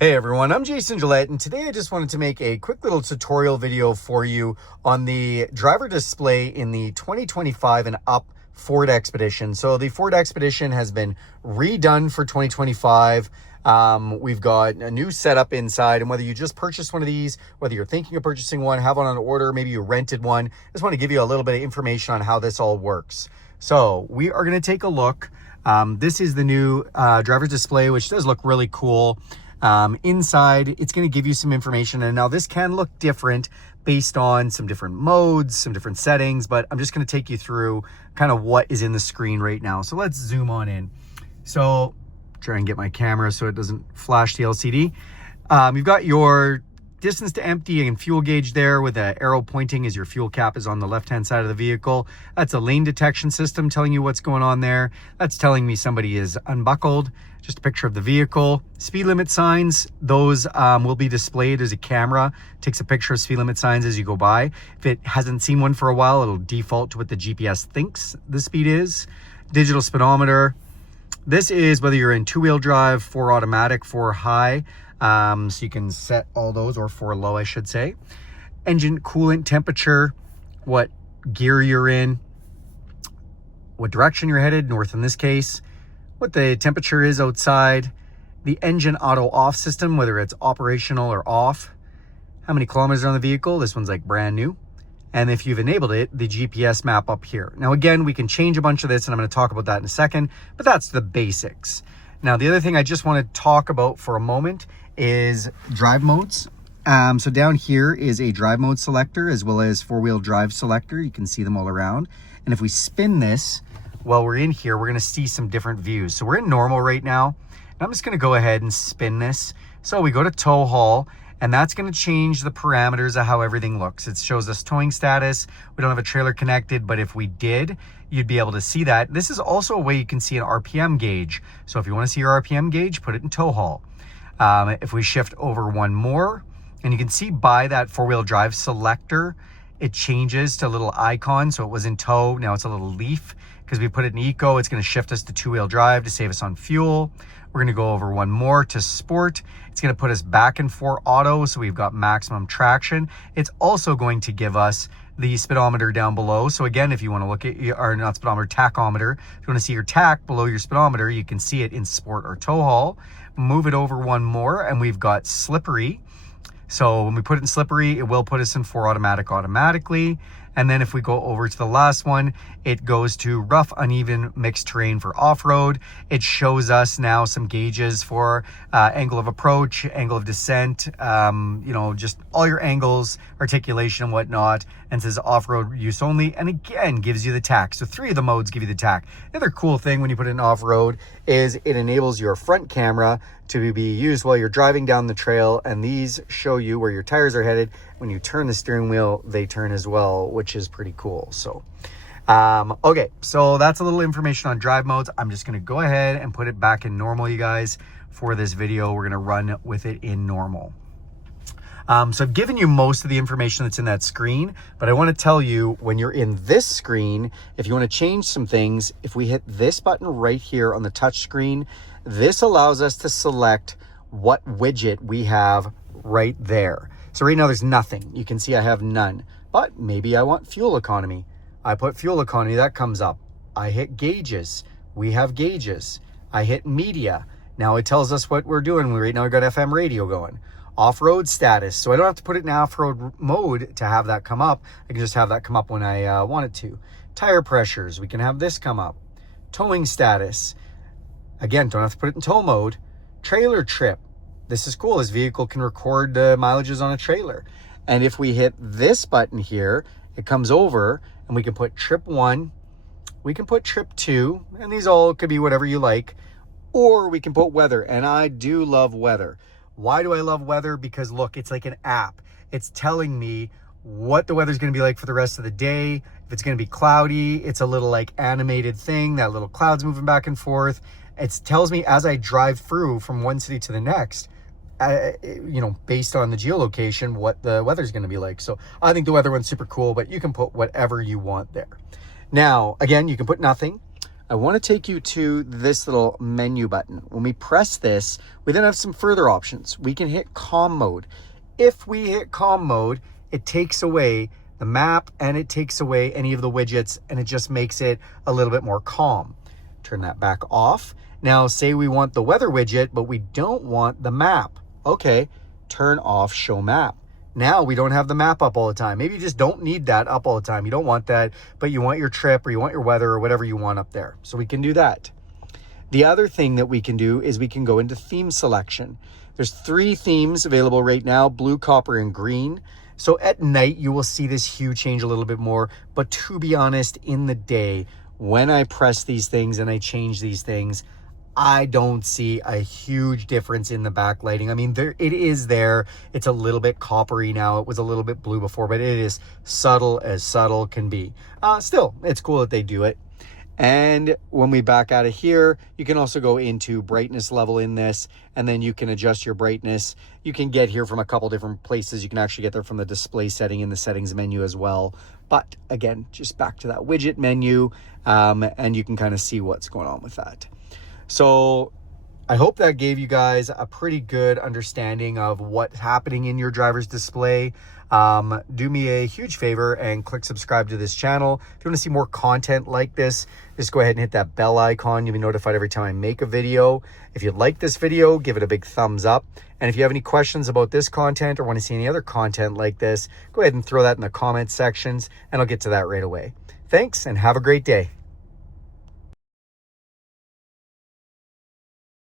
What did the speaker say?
Hey everyone, I'm Jason Gillette, and today I just wanted to make a quick little tutorial video for you on the driver display in the 2025 and up Ford Expedition. So the Ford Expedition has been redone for 2025. We've got a new setup inside, and whether you just purchased one of these, whether you're thinking of purchasing one, have one on order, maybe you rented one, I just want to give you a little bit of information on how this all works. So we are going to take a look. This is the new driver's display, which does look really cool. Inside, it's going to give you some information, and now this can look different based on some different modes, some different settings, but I'm just going to take you through kind of what is in the screen right now. So let's zoom on in. So try and get my camera so it doesn't flash the LCD. You've got your distance to empty and fuel gauge there with the arrow pointing as your fuel cap is on the left hand side of the vehicle. That's a lane detection system telling you what's going on there. That's telling me somebody is unbuckled. Just a picture of the vehicle. Speed limit signs, those will be displayed as a camera. Takes a picture of speed limit signs as you go by. If it hasn't seen one for a while, it'll default to what the GPS thinks the speed is. Digital speedometer. This is whether you're in two-wheel drive, 4 automatic, 4 high. So you can set all those, or 4 low, I should say. Engine coolant temperature, what gear you're in, what direction you're headed, north in this case, what the temperature is outside, the engine auto off system, whether it's operational or off, how many kilometers are on the vehicle. This one's like brand new. And if you've enabled it, the GPS map up here. Now, again, we can change a bunch of this, and I'm going to talk about that in a second, but that's the basics. Now, the other thing I just want to talk about for a moment is drive modes. So down here is a drive mode selector as well as 4-wheel drive selector. You can see them all around. And if we spin this while we're in here, we're going to see some different views. So we're in normal right now. And I'm just going to go ahead and spin this. So we go to tow haul, and that's going to change the parameters of how everything looks. It shows us towing status. We don't have a trailer connected, but if we did, you'd be able to see that. This is also a way you can see an RPM gauge. So if you want to see your RPM gauge, put it in tow haul. If we shift over one more, and you can see by that 4-wheel drive selector, it changes to a little icon. So it was in tow, now it's a little leaf. Because we put it in eco, it's going to shift us to 2-wheel drive to save us on fuel. We're going to go over one more to sport. It's going to put us back in 4 auto, so we've got maximum traction. It's also going to give us the speedometer down below. So again, if you want to look at your, or not speedometer, tachometer, if you want to see your tach below your speedometer, you can see it in sport or tow haul. Move it over one more, and we've got slippery. So when we put it in slippery, it will put us in 4 automatic automatically. And then if we go over to the last one, it goes to rough, uneven, mixed terrain for off-road. It shows us now some gauges for angle of approach, angle of descent, just all your angles, articulation and whatnot, and says off-road use only. And again, gives you the tach. So 3 of the modes give you the tach. The other cool thing when you put it in off-road is it enables your front camera to be used while you're driving down the trail, and these show you where your tires are headed. When you turn the steering wheel, they turn as well, which is pretty cool. So okay, so that's a little information on drive modes. I'm just going to go ahead and put it back in normal, you guys. For this video, we're going to run with it in normal. So I've given you most of the information that's in that screen, but I want to tell you, when you're in this screen, if you want to change some things, if we hit this button right here on the touch screen, this allows us to select what widget we have right there. So right now there's nothing. You can see I have none, but maybe I want fuel economy. I put fuel economy, that comes up. I hit gauges, we have gauges. I hit media. Now it tells us what we're doing. Right now we've got FM radio going. Off-road status, so I don't have to put it in off-road mode to have that come up. I can just have that come up when I want it to. Tire pressures, we can have this come up. Towing status, again, don't have to put it in tow mode. Trailer trip, this is cool. This vehicle can record the mileages on a trailer. And if we hit this button here, it comes over and we can put trip 1, we can put trip 2, and these all could be whatever you like, or we can put weather, and I do love weather. Why do I love weather? Because look, it's like an app. It's telling me what the weather's going to be like for the rest of the day. If it's going to be cloudy, it's a little like animated thing, that little clouds moving back and forth. It tells me as I drive through from one city to the next, based on the geolocation, what the weather's going to be like. So I think the weather one's super cool, but you can put whatever you want there. Now, again, you can put nothing. I want to take you to this little menu button. When we press this, we then have some further options. We can hit COM mode. If we hit COM mode, it takes away the map and it takes away any of the widgets, and it just makes it a little bit more calm. Turn that back off. Now, say we want the weather widget, but we don't want the map. Okay, turn off show map. Now we don't have the map up all the time. Maybe you just don't need that up all the time. You don't want that, but you want your trip or you want your weather or whatever you want up there. So we can do that. The other thing that we can do is we can go into theme selection. There's 3 themes available right now: blue, copper, and green. So at night, you will see this hue change a little bit more. But to be honest, in the day, when I press these things and I change these things, I don't see a huge difference in the backlighting. I mean, it is there. It's a little bit coppery now. It was a little bit blue before, but it is subtle as subtle can be. Still, it's cool that they do it. And when we back out of here, you can also go into brightness level in this, and then you can adjust your brightness. You can get here from a couple different places. You can actually get there from the display setting in the settings menu as well. But again, just back to that widget menu, and you can kind of see what's going on with that. So I hope that gave you guys a pretty good understanding of what's happening in your driver's display. Do me a huge favor and click subscribe to this channel. If you want to see more content like this, just go ahead and hit that bell icon. You'll be notified every time I make a video. If you like this video, give it a big thumbs up. And if you have any questions about this content or want to see any other content like this, go ahead and throw that in the comment sections and I'll get to that right away. Thanks and have a great day.